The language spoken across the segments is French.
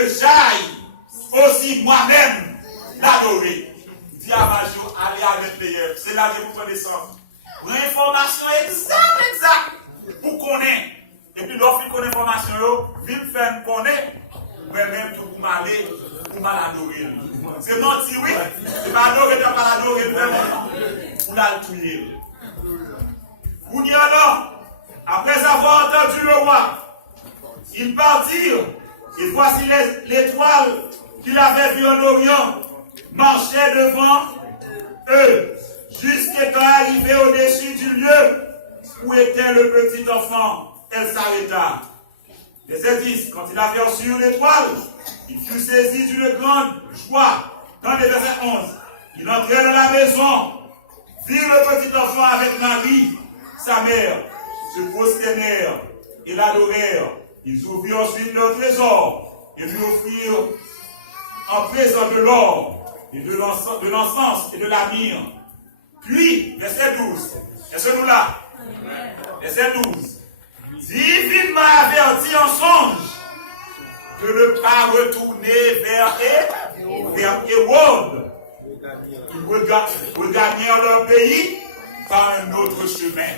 que j'aille aussi moi-même l'adorer. Dis à Majo, allez avec les yeux. C'est là que vous connaissez. Une information exacte pour connaître. Et puis l'offre qu'on information, vite faire connaître, moi-même tout pour m'aller, pour m'adorer. C'est menti, oui. C'est pas adorer, tu pas l'adorer, pour la tuer. Vous n'y alors, après avoir entendu le roi, ils partirent, et voici l'étoile qu'il avait vue en Orient, marchait devant eux, jusqu'à quand arrivé au-dessus du lieu où était le petit enfant. Elle s'arrêta. Verset 10, quand il avait reçu l'étoile, il fut saisi d'une grande joie. Dans le verset 11, il entrait dans la maison, vit le petit enfant avec Marie, sa mère, se prosternèrent et l'adorèrent. Ils ouvrirent ensuite leur trésor et lui offrirent en présent de l'or et de l'encens et de la myrrhe. Puis, verset 12, est-ce que nous là? Verset 12. David m'a averti en songe de ne pas retourner vers Hérode. Ils regagnèrent leur pays par un autre chemin.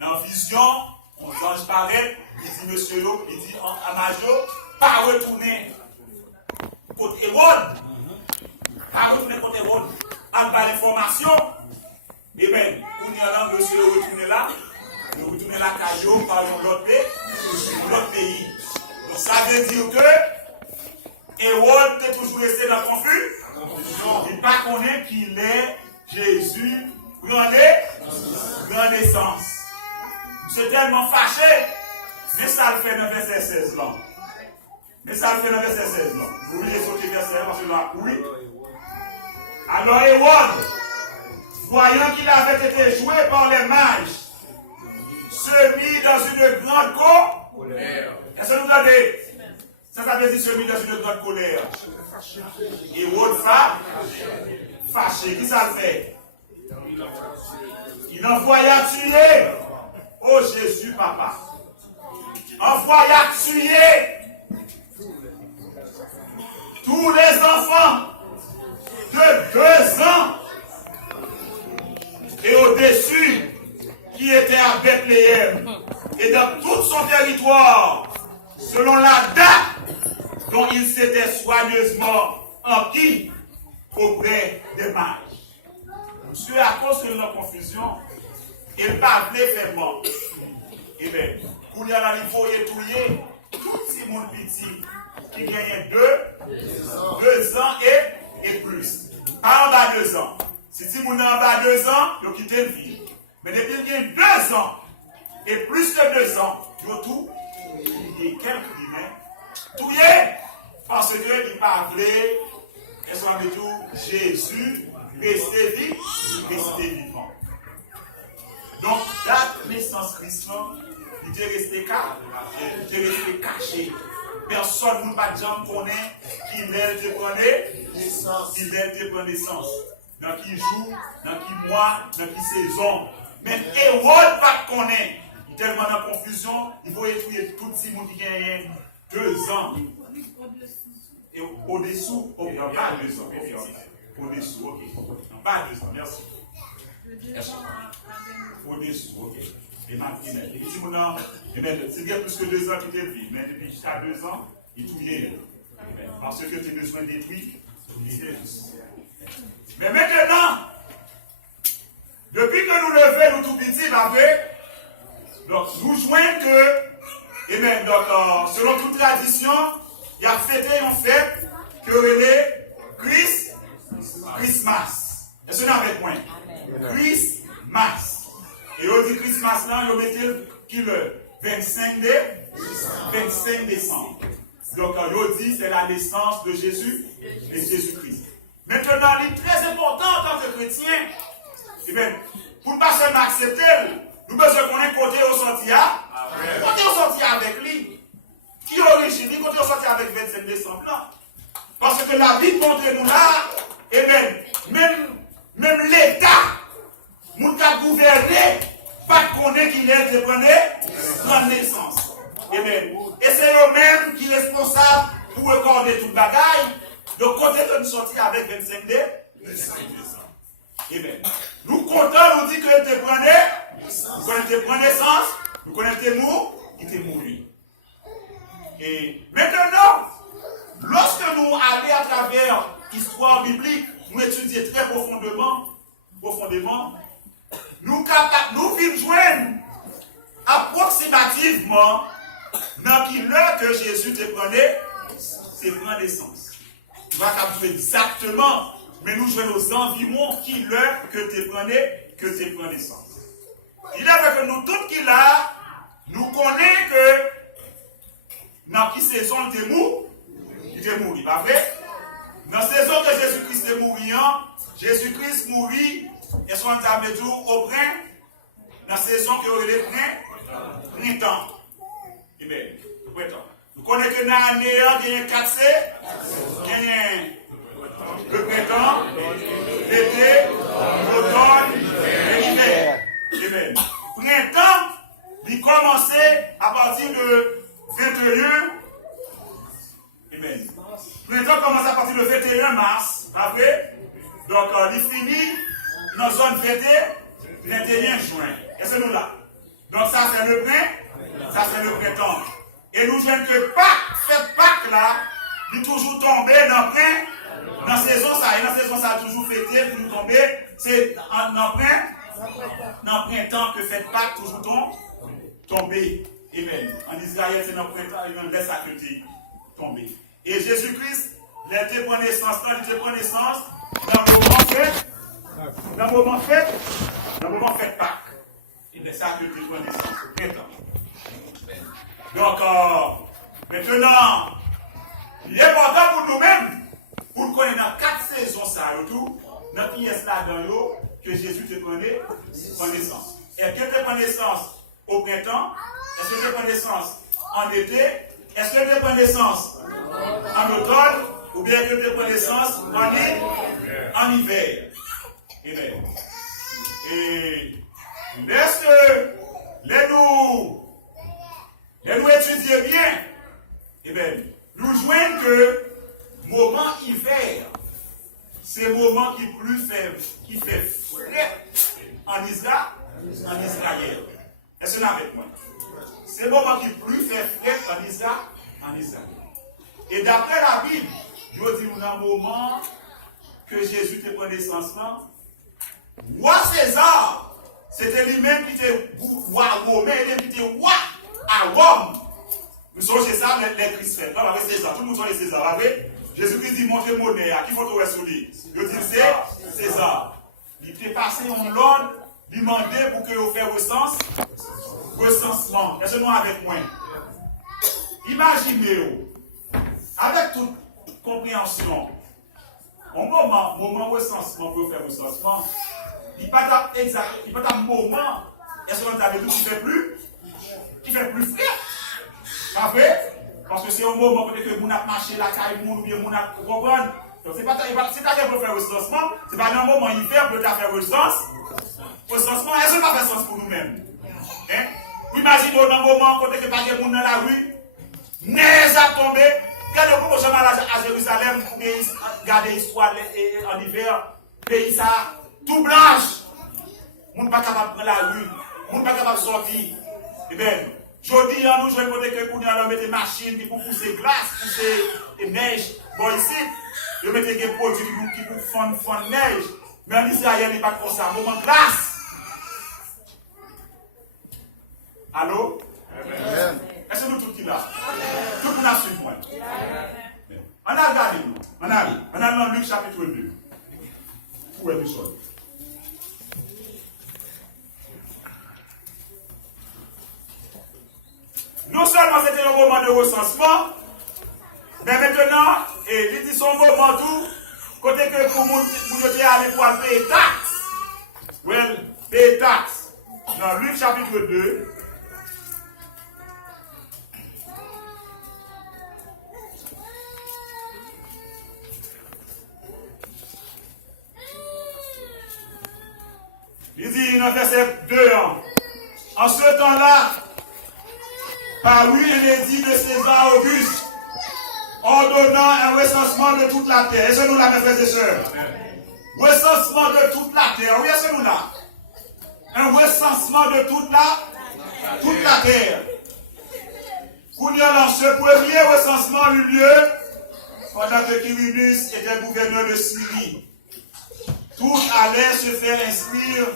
Dans vision, on ange paraît, il dit monsieur, il dit à Majo, pas retourner contre Hérode. Pas retourner contre Hérode. En bas l'information, et bien, on y a monsieur retourner là. Nous retournons la caillou par l'autre pays. Donc ça veut dire que Hérode est toujours resté dans le confusion. Il ne pas connaît qu'il est Jésus, grand naissance. C'est tellement fâché, mais ça le fait dans le verset 16 là. Mais ça le fait dans le verset 16 là. Vous voulez sauter verset parce que là, oui. Alors Hérode, voyant qu'il avait été joué par les mages, se mit dans une grande colère. Est-ce que vous entendez? Ça veut dire se mit dans une grande colère. Hérode fâché. Qui ça fait? Il envoya tuer. Oh Jésus, papa. Envoya tuer tous les enfants de 2 ans et au-dessus qui était à Bethléem et dans tout son territoire, selon la date dont il s'était soigneusement enquis auprès des mages. Monsieur, à cause de leur confusion, il parlait fermement. Et bien, pour y aller, il faut étudier tout ces monde petit qui gagne 2 ans et plus. Pas en bas 2 ans. Si tu es en bas 2 ans, il quitte le ville. Mais depuis qu'il y a 2 ans, et plus que 2 ans, il y a tout, il y a quelques guillemets, tout y est, parce qu'il parlait, et soit de tout, Jésus, resté vivant. Donc, la naissance Christ, il était resté caché. Personne ne va jamais connaître qu'il est de naissance. Dans qui jour, dans qui mois, dans qui saison. Mais Hérode va connaître. Tellement dans la confusion, il faut étudier tout ce monde qui gagne 2 ans. Et au-dessous, pas 2 ans. Au-dessous, ok. Non, pas 2 ans, merci. Au-dessous, ok. Et maintenant, c'est bien plus que 2 ans qui te vit, mais depuis jusqu'à 2 ans, il touille. Parce que tu as besoin détruire, il est juste. Mais maintenant, depuis que nous levons nous tout petits, donc nous joignons que, et même, donc, selon toute tradition, il y a fêté en fête que est Christmas. Est-ce que vous avez point? Christmas. Et on dit Christmas là, on met qui le 25 décembre. Donc on dit c'est la naissance de Jésus et Jésus-Christ. Maintenant, il est très important en tant que chrétien, eh bien, pour ne pas seulement accepter, nous besoin qu'on ait côté au sortir, côté au sortir avec lui, qui origine, côté au sortir avec 25 décembre là. Parce que la Bible montre nous là, eh bien, même l'État, nous qui a gouverné, pas connaître qu'il est de grande naissance. Eh bien, et c'est eux-mêmes qui sont responsables pour recorder tout le bagaille. Donc, côté de nous sortir avec 25 dés. Amen. Nous comptons, nous dit que tu prenais, nous connaissons naissance, nous connaissons mort, il était mort. Et maintenant, lorsque nous allons à travers l'histoire biblique, nous étudions très profondément, nous vivons joindre approximativement dans qui l'heure que Jésus te prenait, c'est prendre naissance. Tu vas capter exactement, mais nous jouons aux environs qui l'heure que tu prenais, que tu prends naissance. Il est vrai que nous tous qui là, nous connaissons que dans qui saison il était mort, pas vrai? Dans la saison que Jésus-Christ est mort, Jésus-Christ mourit et son amédou au printemps, dans la saison que vous avez printemps. Amen. Nous connaissons que dans l'année, il y a 4 C, il y a le printemps, l'été, l'automne et l'hiver. Amen. Printemps, il commençait à partir de 21. Amen. Printemps commence à partir de 21 mars, après. Donc, il finit dans la zone 21 juin. Et c'est nous là. Donc, ça c'est le printemps, ça c'est le printemps. Et nous voyons que Pâques, cette Pâques là, il est toujours tombé dans la saison ça. Et dans la saison ça a toujours fêté, pour nous tomber. C'est dans le printemps que cette Pâques toujours tomber. Amen. En Israël, c'est dans le printemps, il laisse à côté tomber. Et Jésus-Christ, il a été pris naissance, dans le moment fait Pâques. Il laisse à côté pris naissance, au printemps. Donc, maintenant, il est important pour nous-mêmes, pour nous connaître dans 4 saisons, ça, tout, dans qui est là dans l'eau, que Jésus te prenait naissance. Est-ce que tu prends naissance au printemps? Est-ce que tu prends naissance en été? Est-ce que tu prends naissance en automne? Ou bien que tu prends naissance en hiver? Amen. Et nous étudions bien, eh bien, nous jouons que moment hiver, c'est le moment qui fait frais en Israël. Est-ce que vous êtes avec moi? C'est le moment qui plus fait frais en Israël. Et d'après la Bible, je dis dans le moment que Jésus te prenait naissance, roi César, c'était lui-même qui était roi romain, qui était roi à Rome. Nous sommes chez ça, les Christiens. Non, avec César, tout le monde sont les César. Avec Jésus-Christ dit montrez monnaie. À qui faut trouver sur lui? Il dit c'est César. Il était passé en l'ordre, il demandait pour que vous fassiez recensement. Est-ce que nous avec moi? Imaginez-vous, avec toute compréhension, au moment recensement pour faire recensement, il n'y a pas un moment, est-ce que vous avez dit qui fait plus frais? Pas vrai? Parce que c'est un moment où vous avez marché la caille, ou bien vous avez compris. Donc, si tu as pour faire recensement, ce n'est pas un moment hiver pour faire recensement. Recensement, est-ce que ça fait sens pour nous-mêmes? Hein? Imaginez un moment où vous n'avez pas de monde dans la rue, neige a tombé. Regardez pourquoi je vais à Jérusalem pour regarder l'histoire en hiver. Pays ça, tout blanche. Vous n'êtes pas capable de prendre la rue. Vous n'êtes pas capable de sortir. Eh bien, je dis à nous, je vais vous dire que nous allons mettre des machines pour pousser glace, pousser neige. Bon, ici, je vais mettre des produits qui pour fondre neige. Mais en Israël, il n'est pas comme ça. Moment glace. Allô? Amen. Est-ce que nous tous qui là? Tout le monde a suivi moi. On a regardé nous. On a dans Luc chapitre 2. Où est Michel? Non seulement c'était un moment de recensement, mais maintenant, il dit son moment tout, côté que pour nous aller pour payer taxes. Well, payer taxes. Dans Luc chapitre 2. Il dit dans verset 2, en ce temps-là, parut un édit de César Auguste ordonnant un recensement de toute la terre. Est-ce que nous là, mes frères et sœurs? Recensement de toute la terre. Oui, est-ce que nous là? Un recensement de toute la terre. Ce premier recensement eut lieu pendant que Quirinius était gouverneur de Syrie. Tous allaient se faire inscrire,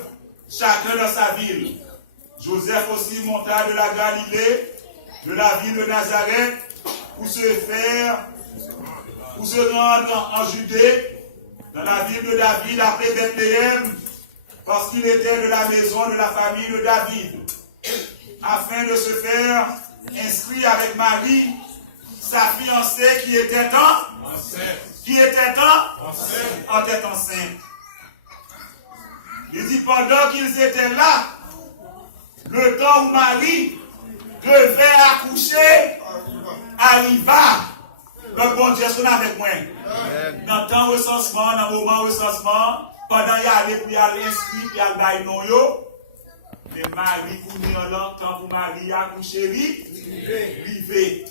chacun dans sa ville. Joseph aussi monta de la Galilée, de la ville de Nazareth, pour se rendre en Judée, dans la ville de David, appelée Bethléem, parce qu'il était de la maison de la famille de David, afin de se faire inscrire avec Marie, sa fiancée qui était enceinte. Il dit, pendant qu'ils étaient là, le temps où Marie devait accoucher arriva. Le bon Dieu est avec moi. Dans le temps recensement, dans le moment recensement, pendant qu'il allait pour y aller inscrire, puis il allait non yo. Mais Marie, pour nous, quand vous Marie accoucher, rivé.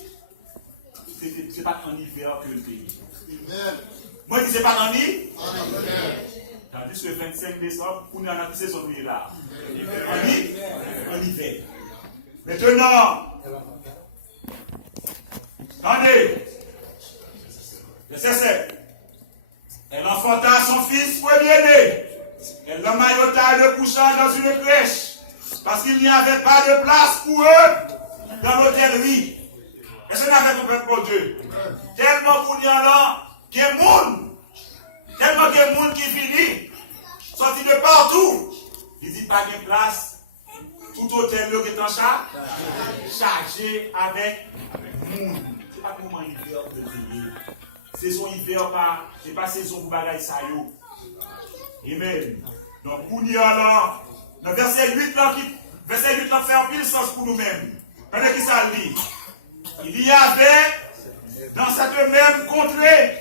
C'est pas en hiver que le pays. Moi, je dis, c'est pas en hiver. Tandis que le 25 décembre, pour nous, on a tous ces autres là. En hiver. Maintenant, attendez. Verset 7. Elle enfanta son fils premier-né. Elle l'emmaillota de couchant dans une crèche. Parce qu'il n'y avait pas de place pour eux dans l'hôtellerie. Est-ce qu'on avait compris pour Dieu? Tellement pour dire là, qu'il y a tellement qu'il y a monde qui finit, sorti de partout. Il dit pas de place. Tout hôtel qui est en chargé avec monde. C'est pas comment hiver de payer. Saison hiver, c'est pas saison pour bagaille ça yo. Amen. Donc pour dire là, le verset 8 là, fait un pile sens pour nous-mêmes. Regardez qui ça dit. Il y avait dans cette même contrée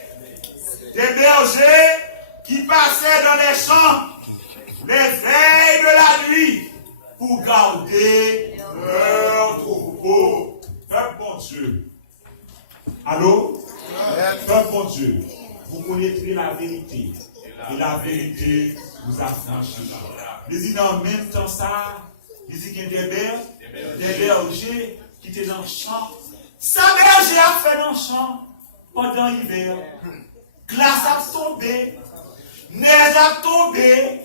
des bergers qui passaient dans les champs les veilles de la nuit pour garder leur troupeau. Peuple bon Dieu. Allô? Peuple bon Dieu. Vous connaîtrez la vérité. Et la vérité vous affranchit. Il dit dans le même temps ça, il dit qu'il y a des bergers qui étaient dans le champ. Sa berger a fait dans le champ pendant l'hiver. Glace a tombé, neige a tombé.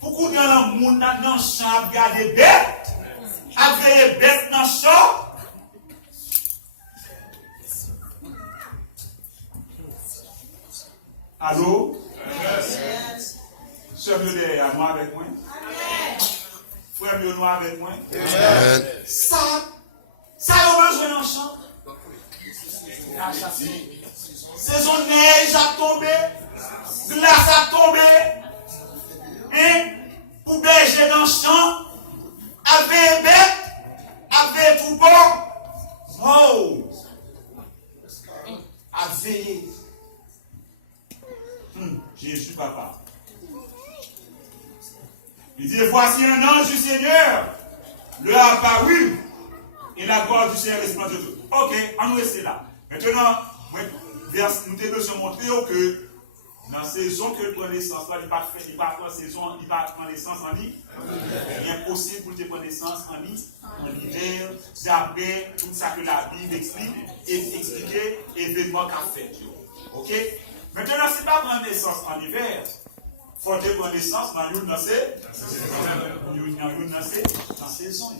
Pourquoi il y a un monde dans le champ, il y a des bêtes, avec des bêtes dans le champ. Allô? Yes. Sœur Mieux à moi avec moi. Frère Mieux noir avec moi. Ça a besoin d'un champ. Saison neige a tombé, glace a tombé. Hein? Pour berger dans le champ, avec bête, avec tout bon. Oh! Avec. Jésus, papa. Il dit, voici un ange du Seigneur, leur apparu, et la gloire du Seigneur resplendit. Ok, on nous reste là. Maintenant, nous devons montrer que dans la saison que le prend naissance, il ne va pas prendre saison, il va prendre naissance en hiver. Il est impossible pour te prendre naissance en hiver, d'après tout ça que la Bible explique et expliquer l'événement qu'a fait. Ok? Maintenant, ce n'est pas prendre naissance en hiver. Il faut te prendre naissance dans une saison.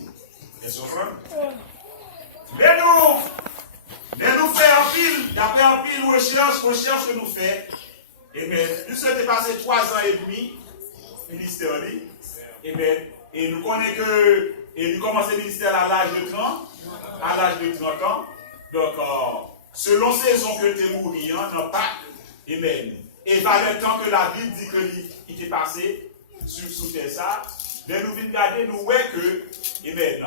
Mais nous faisons pile, d'après un pile recherche que nous faisons. Et bien, nous sommes passé 3 ans et demi, ministère, et nous connaissons que, et nous commençons le ministère à l'âge de 30 ans. Donc, selon saison que tu es mouru, non pas, amen. Et par le temps que la Bible dit qu'il était passé sous terre ça, mais nous venons regarder, nous voyons que, amen.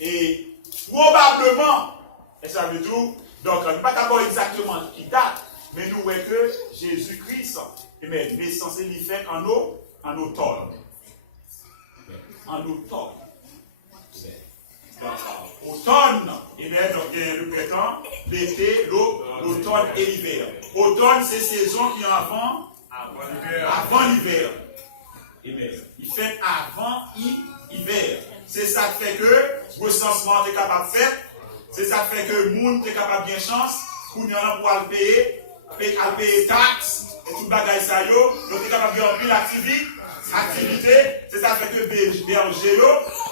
Et probablement, et ça veut dire, donc, on ne pas d'abord exactement qui date, mais nous voyons que Jésus-Christ, amen, est censé lui faire en automne. En automne. Donc, automne, et bien, donc, il y a le printemps, l'été, l'automne et l'hiver. Automne, c'est saison qui est avant l'hiver. Et bien, il fait avant l'hiver. C'est ça qui fait que recensement est capable de faire. C'est ça qui fait que le monde est capable de bien chance. Pour nous, pour payer taxes et tout le bagage ça yo. Donc, il est capable de remplir l'activité. C'est ça qui fait que berger yo.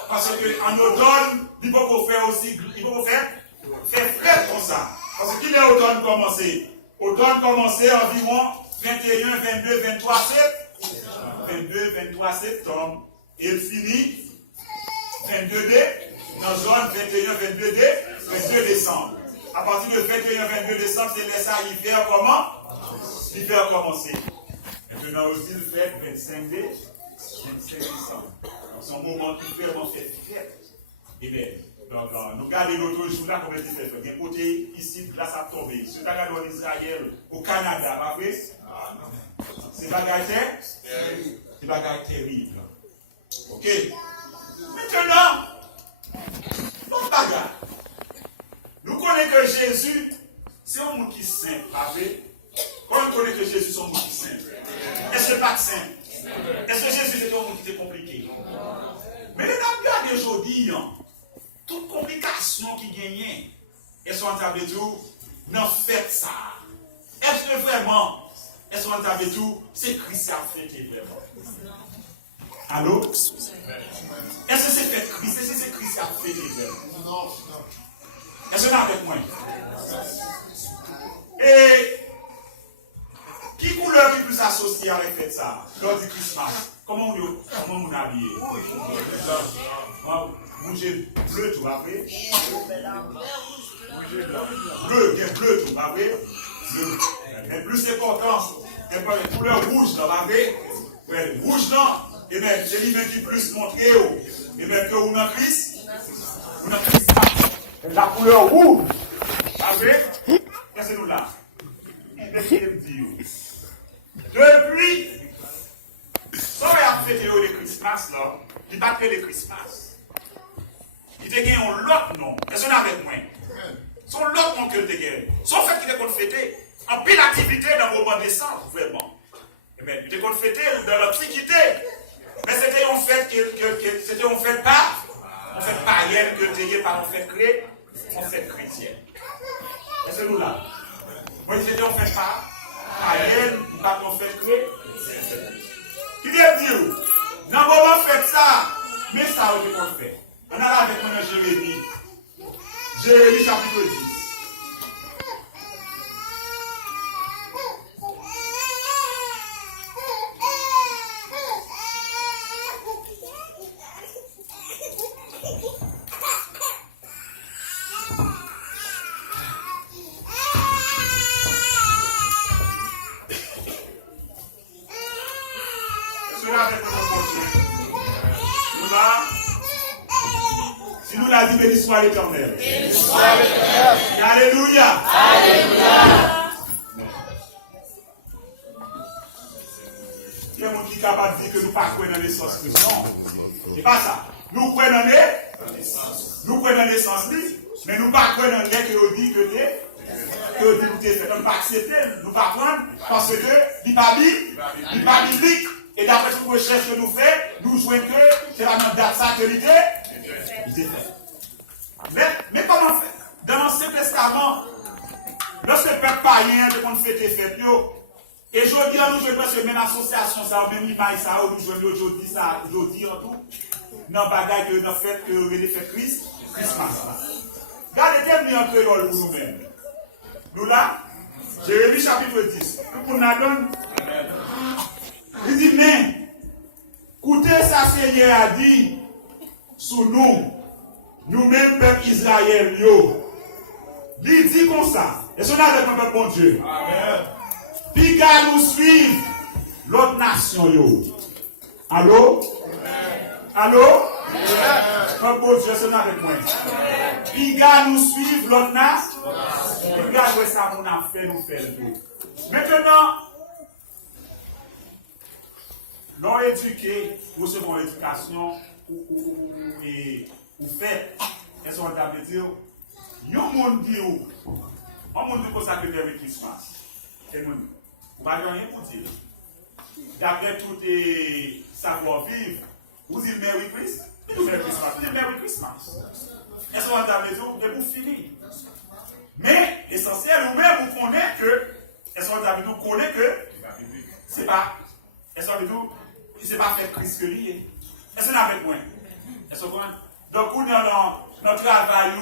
Parce qu'en automne, il faut faire aussi, faire frais comme ça. Parce qu'il est automne commencé. Automne commencé environ 21, 22, 23 septembre. 22, 23 septembre. Et il finit 22 dans la zone 21, 22 décembre. À partir de 21, 22 décembre, c'est là ça, l'hiver comment? L'hiver commencé. Maintenant aussi, le fait 25 décembre. C'est un moment qui fait vraiment fait fête. Et bien, donc, nous regardons l'autre jour là, comment il fait. Il y a un côté ici, glace à tomber. Si vous regardez en Israël, au Canada, pas vrai? C'est bagaille terrible. Ok? Maintenant, notre bagarre. Nous connaissons que Jésus, c'est un monde qui est saint, pas vrai? Quand on connaît que Jésus, c'est un monde qui est saint. Est-ce que pas saint? Est-ce que Jésus était un monde qui était compliqué? Mais les gens aujourd'hui, toute complication qui gagne, elles sont en train de dire, non, faites ça. Est-ce que vraiment, elles sont en train de dire, c'est Christ qui a fait vraiment? Allô? Est-ce que c'est fait Christ? Est-ce que c'est Christ qui a fait vraiment? Non. Est-ce que c'est avec moi? Et qui couleur qui est plus associée avec fait ça? Lors du Christmas. Comment on habille? Rouge bleu, tu vas voir. Bleu, il y a bleu, tu vas voir. Mais plus important, il y a une couleur rouge, tu vas voir. Rouge, non. Et bien, c'est lui qui plus montré. Et bien, que vous avez Christ. Vous avez Christ. La couleur rouge. Vous qu'est-ce que nous là? Depuis, ça a fait le Christmas là, il n'a pas fait le Christmas. Il a gagné un autre nom. Est-ce qu'on a avec moi? Son l'autre nom que il a gagné. Son fait qu'il est qu'on fêter en pile activité dans le moment décembre, vraiment. Mais il était qu'on fêter dans l'Antiquité. Mais c'était en fait c'était en fait pas. On fait païenne que tu n'es pas en fait créé, on fait chrétien. Est-ce que nous là? Moi, c'était en fait pas païenne, pas en fait créé. Qui vient dire, dans le moment fait ça, mais ça on peut faire. On a là avec moi Jérémie. Jérémie chapitre 10. Si nous l'a dit, béni soit l'Éternel. Alléluia. Alléluia. Il y a un monde qui est capable de dire que nous ne pas croyons dans l'essence de non. C'est pas ça. Nous croyons dans l'essence. Nous croyons dans l'essence, mais nous ne pas croyons dans l'air que vous dites que vous fait. Nous ne pas accepter, nous ne pas prendre, parce que il n'est pas biblique. Et d'après toute recherche que nous faisons, nous jouons que c'est la même date ça que l'idée. Mais comment faire? Dans l'Ancien Testament, lorsque le peuple païen, on fait des fêtes, et aujourd'hui, nous jouons presque même association, ça, même image, ça, nous jouons aujourd'hui, ça, aujourd'hui, en tout, dans le bagage que nous faisons, que nous faisons Christmas. Regardez bien un peu pour nous-mêmes. Nous là, Jérémie chapitre 10. Nous nous donne. Il dit, mais, écoutez ça, Seigneur a dit, sous nous, nous-mêmes, peuple Israël, il dit comme ça. Et ce n'est pas le peuple bon Dieu. Puis qu'à nous suivre l'autre nation, Allô? Allô? Peuple bon Dieu, ce n'est pas avec moi. Puis qu'à nous suivre l'autre nation. Regardez ça, on a fait, nous faire tout. Maintenant, non éduqués, pour recevoir l'éducation, ou faire, Est-ce qu'on t'a dire, yon monde dit où? On monde dit qu'on s'appelle Merry Christmas. Et nous, pas rien pour dire. D'après tout les savoir-vivre, vous dites Merry Christmas. Merry Christmas. Vous dites Merry Christmas. Est-ce qu'on t'a dit, vous finissez? Mais l'essentiel, vous-même, vous connaissez que, est-ce qu'on t'a dit, vous connaissez que, c'est pas, est-ce qu'on t'a dit, c'est pas fait Christ que lié. Est-ce qu'on a fait point? Est-ce qu'on a donc, dans notre travail,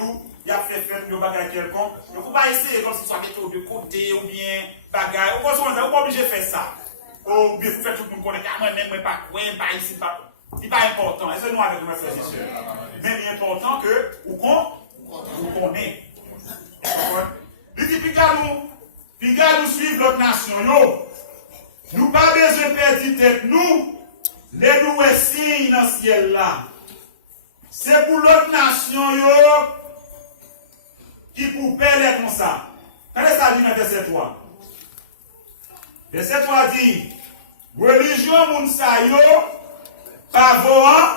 il y a fait de bagages quelconque. Donc, il ne faut pas essayer comme si ça avait de côté ou bien bagages. Ou pas obligé de faire ça. Ou bien, vous faites tout le monde connaître. Moi, même, pas quoi, pas ici, pas. C'est pas important. Est-ce que nous, avec nos frères et sœurs? Mais il est important que, vous connaissez. Il dit, puis nous suivre notre nation. Nous pas besoin de perdre tête, nous, les nous signes dans le ciel là. C'est pour l'autre nation qui pour perdre comme ça. Qu'est-ce que ça dit dans verset 3? Verset 3 dit, religion moun sa yo, pas voant.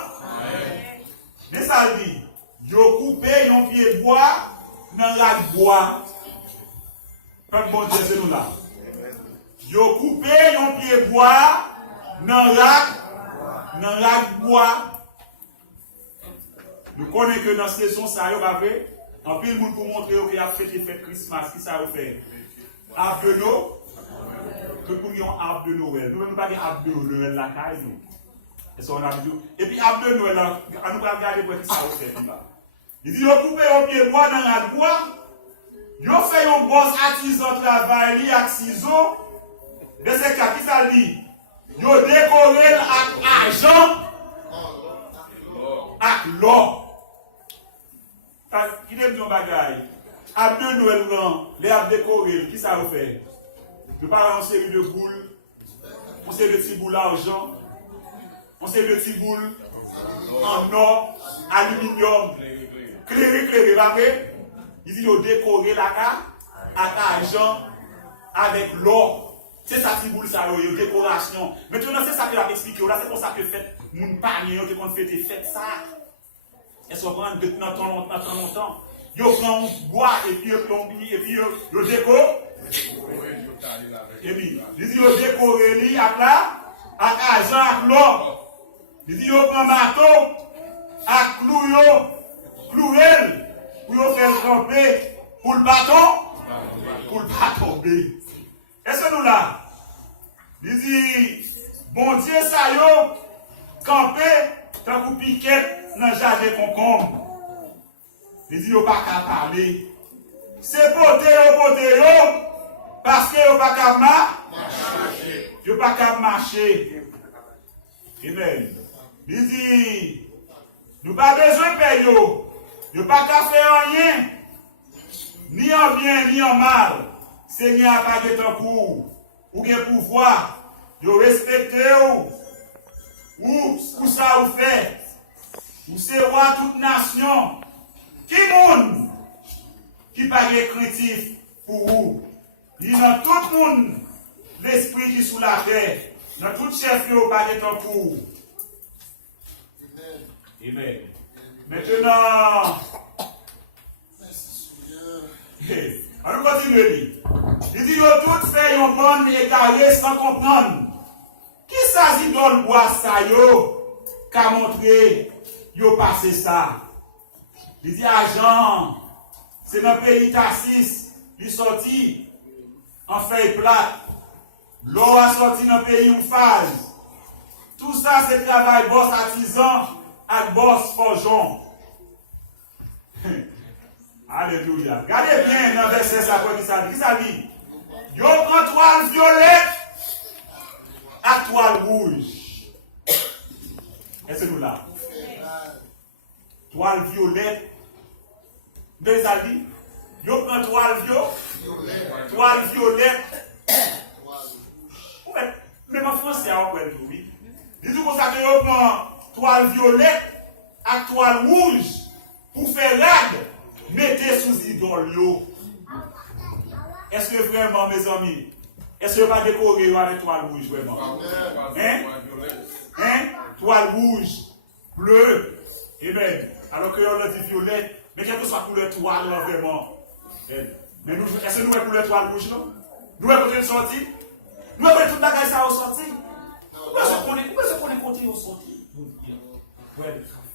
Mais ça dit, yo coupé yon pied bois dans la bois. Pas bon Dieu, c'est nous là. Yo coupé yon pied bois dans la bois. Nous connaissons que dans cette saison, ça y est, en pile, nous pour montrer qu'il y a fait les fêtes Christmas, qui ça a fait? Arbre de Noël, que nous avons arbre de Noël. Nous n'avons pas d'arbre de Noël la caille, nous. Et puis, arbre de Noël, on nous va regarder pour qui ça a fait. Il dit, vous coupez au pied bois dans la bois, vous faites un boss artisan travail avec ciseaux, mais c'est qui ça dit? Vous décorez avec argent, avec l'or. Qui aime dire un bagage? À deux Noël, les arbres décorés, qui ça vous fait? Je parle en série de boules, on sait de petits boules d'argent, on sait de petits boules en or, aluminium, clairé, pas vrai? Il dit, ils décoré la carte avec argent, avec l'or. C'est ça qui boule ça, il y a décoration. Maintenant, c'est ça que je vais expliquer. Là, c'est pour ça que fait mon panier, qu'on fait des fêtes ça. Elles sont grandes depuis longtemps. Ils prennent bois et puis ils décorent. Et puis, ils disent ils décorent avec argent, avec l'or. Ils disent ils prennent marteau, avec clouel, pour faire tremper pour le bâton, pour le pas tomber. Est-ce que nous là? Il dit, bon Dieu, ça yo, campé, tant qu'on piquette dans le jardin concombre. Il dit, yo pas qu'à parler. C'est poté yo, parce que yo pas qu'à marcher. Yo pas qu'à marcher. Amen. Il dit, nous pas besoin de payer yo. Yo pas qu'à faire rien. Ni en bien, ni en mal. Seigneur n'a pas de temps ou de pouvoir, de respecter ou ça vous fait, ou c'est roi toute nation, qui monde qui pas de critique pour vous, il y a tout le monde, l'esprit qui est sous la terre, dans tout chef qui n'a pas de temps pour vous. Amen. Maintenant, on continue. Il dit, ils tous fait une bonne égarée sans comprendre. Qui s'agit dans le bois ça, yo, qu'a montré, yo passé ça. Il dit, agent, c'est dans le pays Tassis, il sorti en feuille plate. L'eau a sorti dans le pays Oufaz. Tout ça, c'est travail boss artisan avec boss forgeon. Alléluia. Regardez bien dans le verset ça, qui ça dit? Yo prend toile violette à toile rouge. Est-ce que nous là? Toile violette. Mais ça dit? Yo prend toile violette. Même en français, on peut le dire. Dis-nous comme ça que yo prend toile violette à toile rouge pour faire rade. Mettez sous idole yo. Est-ce que vraiment, mes amis, est-ce que pas décorer avec toile rouge vraiment? Toile rouge, bleu, et bien, alors que on a dit violette, Mais quelle que soit la couleur toile, là, vraiment. Mais nous, est-ce que nous avons couleur toile rouge, non? Nous avons côté sorti? Nous avons toute la gaille ça au sorti? Pourquoi est-ce qu'on est côté au sorti?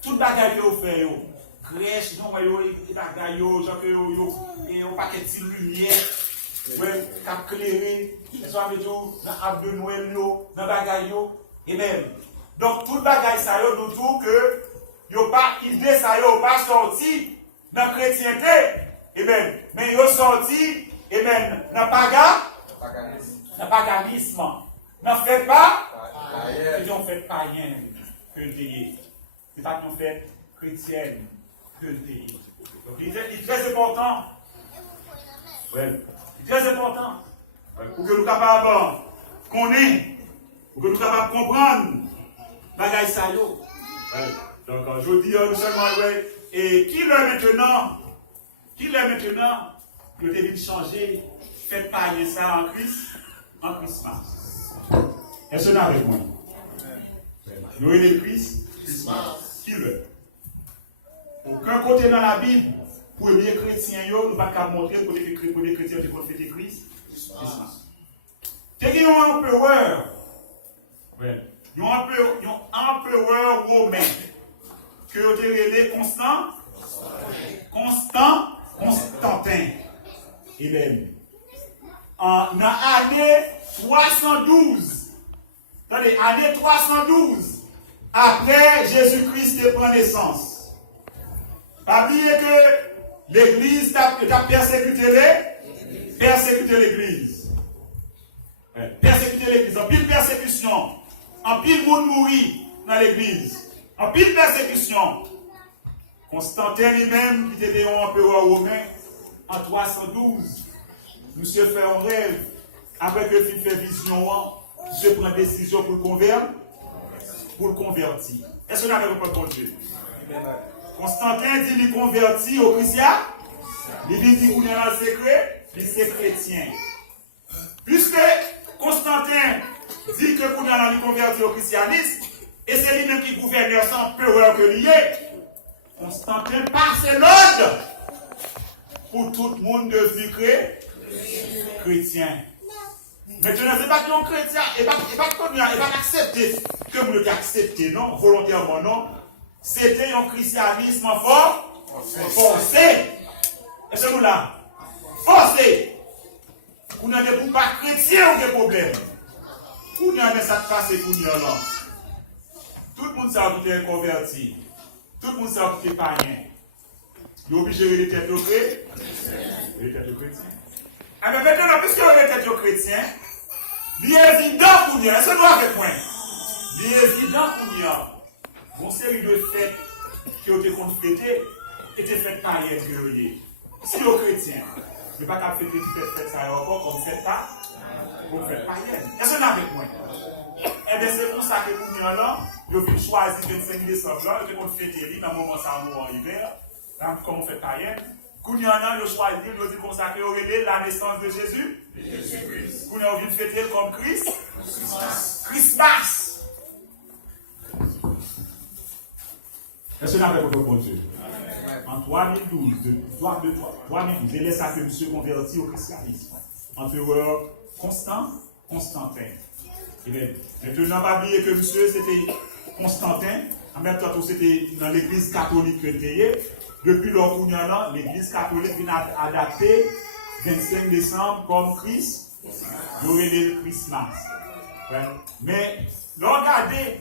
Toute la gaille que vous faites, crèche, non, la gaille, genre que vous paquet de lumière, cap clairé, ça veut dire, dans l'arbre de Noël, dans la gaille, et même. Donc, toute la gaille ça, nous trouvons que, yo pas idée ça, yo pas sorti dans la chrétienté, et même, mais yo sorti, et même, dans le paganisme, n'en fait pas, ils ont fait païen que le pays. C'est pas qu'on fait chrétienne que le pays. Donc, il est très important. Ouais. Il est très important. Ouais. Pour que nous capables connaître, pour que nous capables comprendre, bagaille ça yo. Ouais. Donc, je dis, nous seulement, ouais, et qui l'est maintenant, que vous devez changer, faites pailler ça en Christmas. Est-ce que vous avez moi? Noël et Christmas. Qui veut? Aucun côté dans la Bible, pour les chrétiens, nous ne pouvons pas montrer pour les chrétiens qui ont fêté Christmas. C'est un empereur. Un empereur romain que vous avez relé Constantin. Et même. En l'année 312. Attendez, année 312. Après Jésus-Christ prend naissance. Pas oublier que l'Église a persécuté l'Église. Persécuté l'Église. En pile persécution. En pile monde mourir dans l'Église. En pile persécution. Constantin lui-même, qui était un empereur romain, en 312, monsieur fait un rêve. Après que il fait vision, monsieur prend décision pour le convertir. Est-ce que vous n'avez pas compris? Constantin dit qu'il convertit au christianisme. Il dit qu'il est dans le secret, il est chrétien. Puisque Constantin dit que vous allez convertir au christianisme, et c'est lui-même qui gouverne sans peur que lié, Constantin passe l'ordre pour tout le monde de vivre chrétien. Maintenant, ce n'est pas que chrétien, et pas accepter que vous le acceptez, non, volontairement, non. C'était un christianisme forcé. Est-ce que nous là? Forcé. Vous n'avez pas chrétien ou des problèmes. Vous n'avez pas passé pour nous là. Tout le monde sait que vous êtes converti. Tout le monde sait que vous êtes païen. Vous êtes obligé de être chrétien. Ah mais maintenant, puisque vous êtes chrétien, il est évident pour nous. Est-ce que nous avons point? Il est évident pour nous. Une série de fêtes qui ont été confétées étaient faites païennes que vous êtes. Si vous êtes chrétien, vous ne pouvez pas fêter toutes fêtes ça encore comme faites pas. Vous faites païennes. Est-ce que vous avez point? Eh bien, c'est pour ça que pour nous là, vous avez choisi le 25 décembre là, vous avez fêté dans le moment ça en hiver, comme on fait païenne. Kouniana, le choix de Dieu, nous dit consacré au relais la naissance de Jésus. Jésus-Christ. Kouniana, on vient fêter comme Christ. Christmas. Est-ce que vous avez votre bon Dieu? En 3012, il laisse à que monsieur converti au christianisme. Empereur Constantin. Et bien, maintenant, pas oublier que monsieur, c'était Constantin. En même temps, c'était dans l'église catholique que c'était. Depuis lors, l'église catholique vient adapter 25 décembre comme Christ, le Christmas. Ouais. Mais, regardez,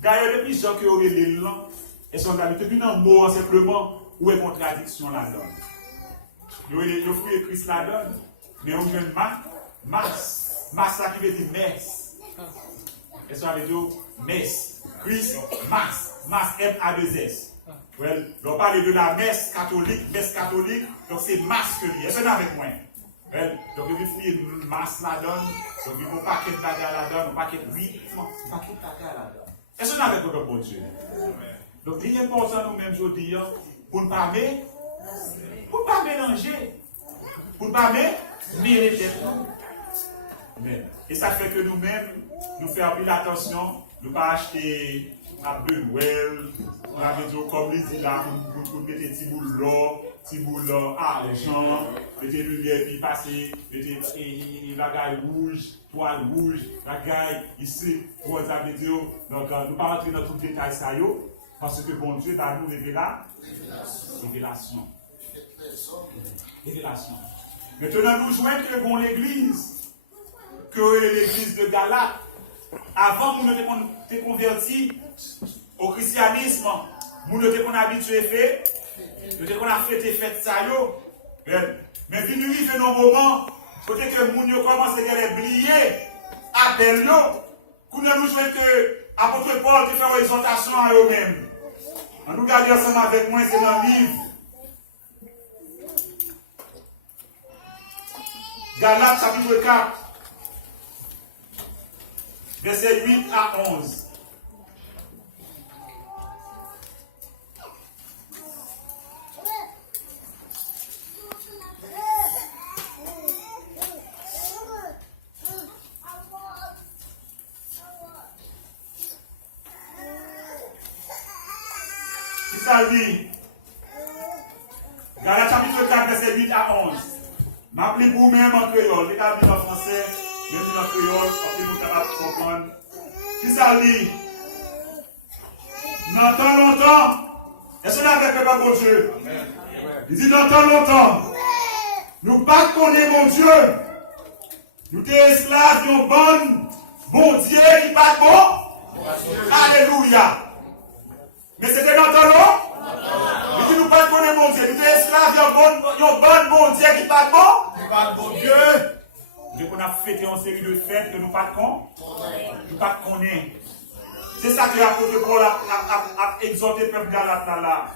d'ailleurs, depuis gens qui auraient les langues, et sont depuis dans le mot simplement, où est contradiction là-dedans. Le fruit de Christ là-dedans, mais on vient masse ça qui veut dire messe. Et ça veut dire messe. Christ, masse, M-A-2-S. Well, on parle de la messe catholique, donc c'est masse que lui. Est-ce que vous avec moi? Well, donc il faut une masse là-dedans, donc il faut un paquet de bagarre là-dedans, un paquet de rythme, un paquet de bagarre là-dedans. Est-ce que vous avec votre bon Dieu? Donc il est important nous-mêmes aujourd'hui pour ne pas mélanger, pour ne pas mêler les têtes. Et ça fait que nous-mêmes, nous faisons plus attention, nous ne pas acheter à Benoël, on a dit comme il dit là, pour mettre des petits boules argent, mettez lumière puis passer, mettez bagaille rouge, toile rouge, bagaille ici, pour ça veut dire, donc nous ne pas rentrer dans tout le détail ça yo, parce que bon Dieu va nous révélation. Maintenant nous jouons que bon l'église, que l'église de Galate, avant nous ne convertis au christianisme, nous ne sommes habitués à faire, nous avons fait des fêtes ça yo. Mais puis nous vivons un moment, côté que nous commençons à oublier, appel yo, nous jouons que l'apôtre Paul qui fait une exhortation à eux-mêmes. On nous garde ensemble avec moi, c'est dans le livre. Galates chapitre 4, versets 8 à 11. Ça dit, Galates chapitre 4, verset 8 à 11. M'appelez pour vous-même en créole, les gars en français, même en créole, parce que vous capable de comprendre. Qui ça dit? Dans tant longtemps, est-ce qu'on a avec le bon Dieu? Il dit dans tant longtemps, nous pas connaître mon Dieu. Nous sommes esclaves d'un bon Dieu qui pas bon. Alléluia. Mais c'était dans ton nom? Il dit nous pas connaître mon Dieu. Nous sommes esclaves d'un bon Dieu qui pas bon. Qui pas bon Dieu. Donc on a fêté une série de fêtes que nous pas nous pas connaître. C'est ça que l'apôtre Paul a exhorté le peuple Galate là.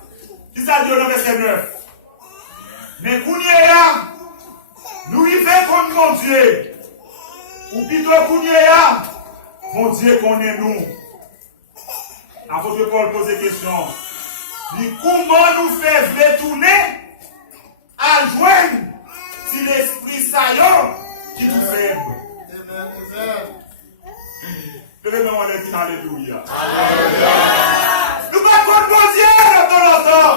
Qui ça dit au verset 9? Mais Kounyea, nous vivons contre mon Dieu. Ou plutôt Kounyea, mon Dieu connaît nous. Apôtre Paul pose des questions. Il dit comment nous faire détourner à joindre si l'esprit saillant qui nous faible. Vraiment, on est dit alléluia. Nous pas contre bon Dieu de temps en temps.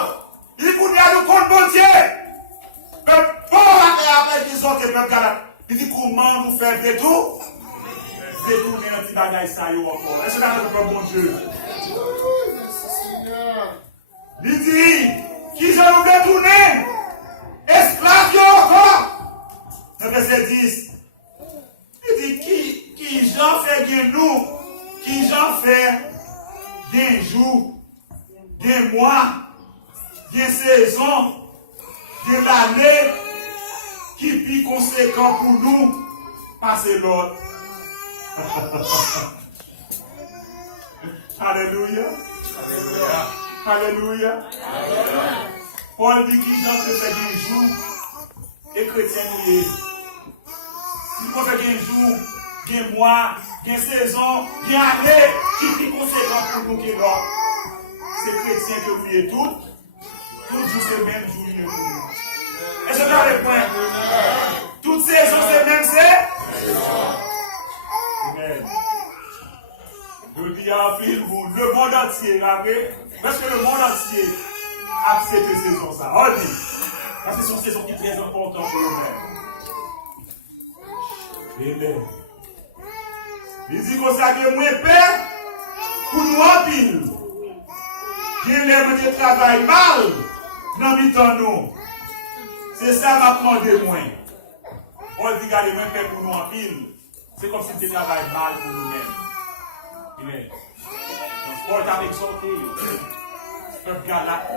Il dit nous contre bon Dieu. Peuple Paul après qu'ils ont été peuple Galate. Il dit comment nous faire détourner un petit bagage saillant encore. Est-ce que nous avons bon Dieu? Il dit, qui je nous détourner, esclaves encore. Le verset 10. Il dit, qui j'en fait bien nous, qui j'en fait bien jour, bien mois, bien saison, bien l'année, qui puis conséquent pour nous, passer l'autre. Alléluia. Alléluia. Paul dit qu'il j'en fait bien jour et chrétien nous est. Il faut faire bien jour, bien mois, bien saison, bien année, qui puis conséquent pour nous qui est là. C'est chrétien que vous êtes tous. Tout jour c'est le même jour. Est-ce que vous avez le point? Toute saison c'est le même c'est? Amen. Je dis à le monde entier, parce que le monde entier a cette saison ça. On dit, parce que c'est une saison qui est très importante pour nous-mêmes. Amen. Il dit comme ça que moi, Père, pour nous en pile, qu'il aime de travail mal dans le temps nous. C'est ça m'a demandé moi. On dit, regardez, moi, Père, pour nous en pile, c'est comme si tu travailles mal pour nous-mêmes. Amen. Donc, Paul t'a exhorté, peuple Galate.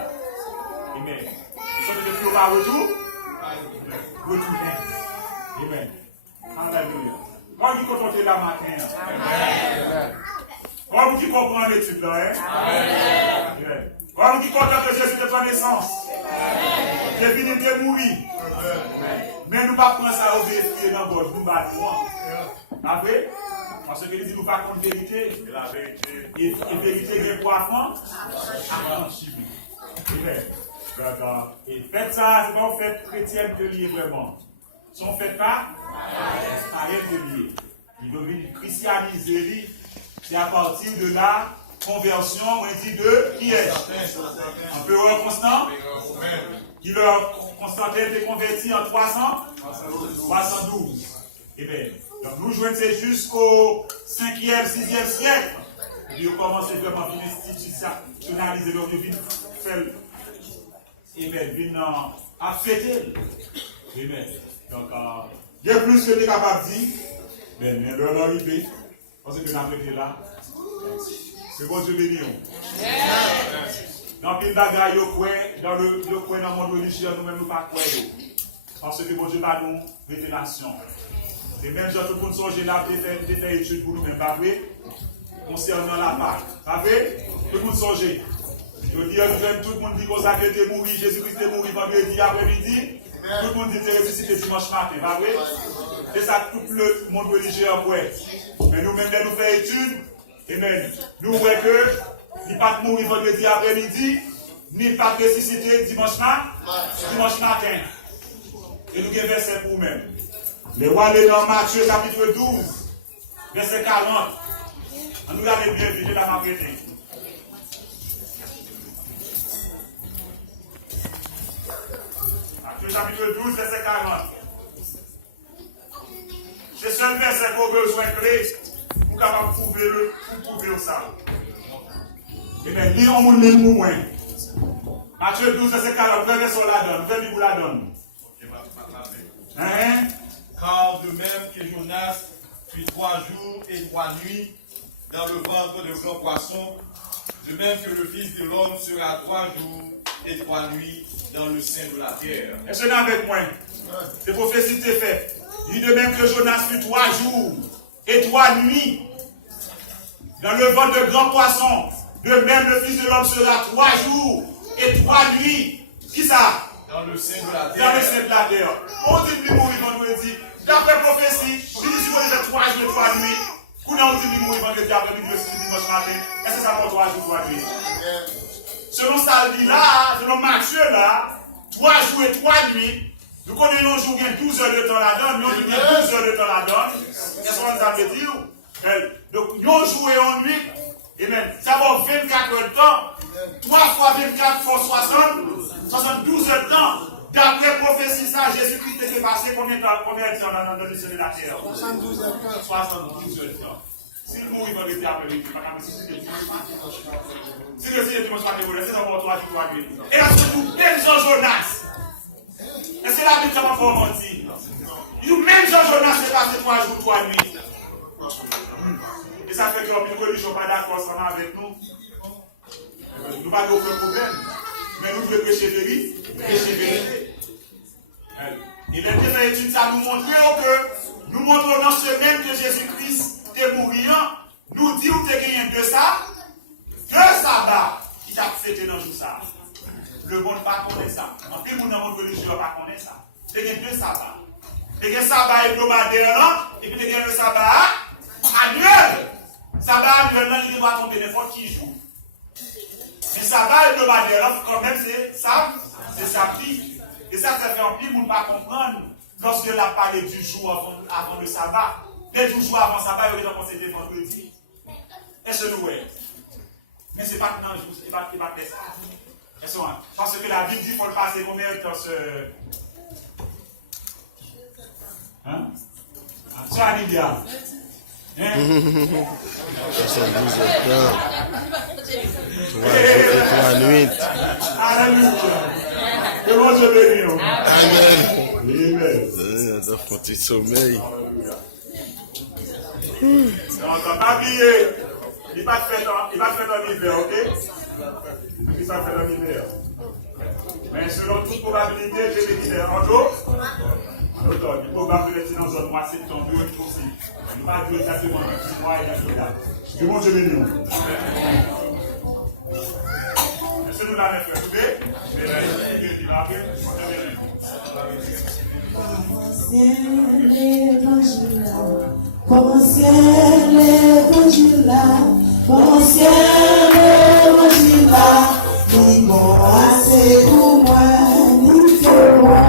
Amen. Vous savez depuis on va retourner. Amen. Alléluia. Moi qui content là matin. Amen. Moi qui comprend l'étude là, hein? Amen. Moi qui content que Jésus de ton naissance. J'ai fini de mourir. Mais nous ne pas prendre ça au vérifier dans le bord, nous battons. Après, parce que il dit nous pas contre vérité. Et la vérité. Et vérité est poisson. Amen. Et faites ça, c'est pas une fête chrétienne de lier vraiment. Si on ne fait pas, c'est pas de lier. Il veut venir christianiser, c'est à partir de là conversion, on dit de qui est empereur Constant, qui leur Constantin était converti en 312. Et bien, donc nous jouons jusqu'au 5e, 6e siècle. Et puis on commence vraiment à institutionnaliser leur vie, et bien, à fêter. Et bien, donc, il y a plus que tu es capable de dire, mais l'heure arrivée, parce que nous avons été là. C'est bon Dieu béni. Dans le bagaille, dans le coin dans le monde religieux, nous-mêmes nous pas croire. Parce que bon Dieu va nous révélation. Et même si tout le monde songe là, de faire une étude pour nous-mêmes, pas vrai? Concernant la Pâque. Pas vrai? Tout le monde songe. Je veux dire, tout le monde dit qu'on s'est fait mourir, Jésus-Christ est mort vendredi après-midi. Tout le monde dit qu'il est ressuscité dimanche matin. Pas vrai? C'est ça que tout le monde religieux a vrai. Mais nous-mêmes, nous faisons étude. Amen. Nous voyons que ni pas mourir vendredi après-midi, ni pas ressuscité dimanche matin. Et nous avons verset pour nous-mêmes. Les rois aller dans Matthieu chapitre 12, verset 40. On nous regarde bien, je vais la m'arrêter. Matthieu chapitre 12, verset 40. C'est ce seul verset qu'on a besoin clé pour capable prouver ça. Et bien, lisons mon livre pour moi. Matthieu 12, verset 40, verset la donne, verset vous la donne. Hein? Car de même que Jonas fut 3 jours et 3 nuits dans le ventre de grands poissons, de même que le Fils de l'homme sera 3 jours et 3 nuits dans le sein de la terre. Est-ce que avec moi? Les prophéties étaient faites. Il dit de même que Jonas fut 3 jours et 3 nuits dans le ventre de grands poissons, de même le Fils de l'homme sera 3 jours et 3 nuits. Qui ça? Dans le sein de la terre. Dans le sein de la terre. On dit qu'il mourir vendredi. D'après prophétie, il dit qu'il fait 3 jours et 3 nuits. Quand on dit qu'il mourir vendredi après-midi, dimanche matin, est-ce que ça fait 3 jours et 3 nuits? Selon ça, dit là, selon Matthieu là, 3 jours et 3 nuits. Nous connaissons un jour, il y a 12 heures de temps là-dedans, nous il y a 12 heures de temps là-dedans. Qu'est-ce qu'on a veut dire? Donc, nous jour et une nuit, et même, ça va 24 heures de temps. 3 fois 24 fois 72 heures de temps. D'après prophétie, ça, Jésus-Christ était passé combien de temps dans le ciel de la terre? 72 heures de temps. 72 heures de temps. Si le mourir, il va rester après-midi, pas comme si c'était dimanche matin. Si le ciel est dimanche matin, c'est d'abord 3 jours, 3 nuits. Et là, c'est pour même Jean Jonas. Et c'est la Bible qui m'a dit. Même Jean Jonas est passé 3 jours, 3 nuits. Et ça fait que les religions ne sont pas d'accord ensemble avec nous. Nous n'avons pas aucun problème. Mais nous devons prêcher vérité. Il est déjà étude, ça nous montre que nous montrons dans ce même que Jésus-Christ est mourant. Nous disons que tu as 2 sabbats qui t'a fêté dans tout ça. Le monde ne connaît pas ça. En plus, le monde religieux ne connaît pas ça. Tu as 2 sabbats. Tu as un sabbat hebdomadaire et puis tu as le sabbat annuel. Sabbat annuel, il va tomber n'importe qui joue. Mais sabbat hebdomadaire, quand même, c'est samedi. Et ça fait en plus, on ne va pas comprendre lorsque la parlé du jour avant le sabbat. Dès 12 jours avant le sabbat, il y aurait pensé vendredi. Est-ce que nous voyons? Mais ce n'est pas dans le jour, il va faire ça. Parce que la Bible dit qu'il faut le passer combien de temps hein? Sur la Bible. 72 heures de temps. 3 nuits. Alléluia. Que bon Dieu bénisse. Amen. Amen. Ça fait un petit sommeil. Donc, pas oublier. Il va faire dans l'hiver, ok? Il va faire dans l'hiver. Mais selon toute probabilité, je vais dire en automne. Il faut pas être dans un mois septembre ou aussi. Il ne va pas exactement un petit mois et un là. Que bon Dieu bénisse. Est-ce que nous l'avons fait? Vous voulez? Commencez l'évangile là, commencez l'évangile là, dis-moi assez pour moi, dis-moi pour moi,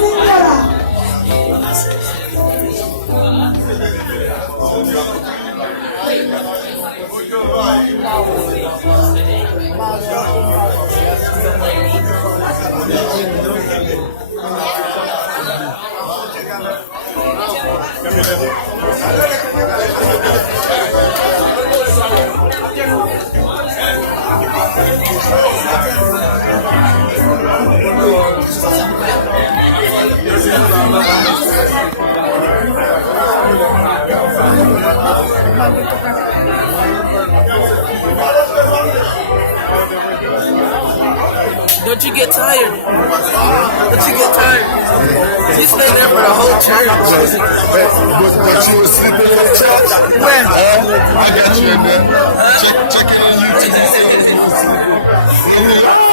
Senhora. Don't you get tired? Don't you get tired? You stay there for the whole church. But you was sleeping in the church? When? I got you in there. Check it on YouTube.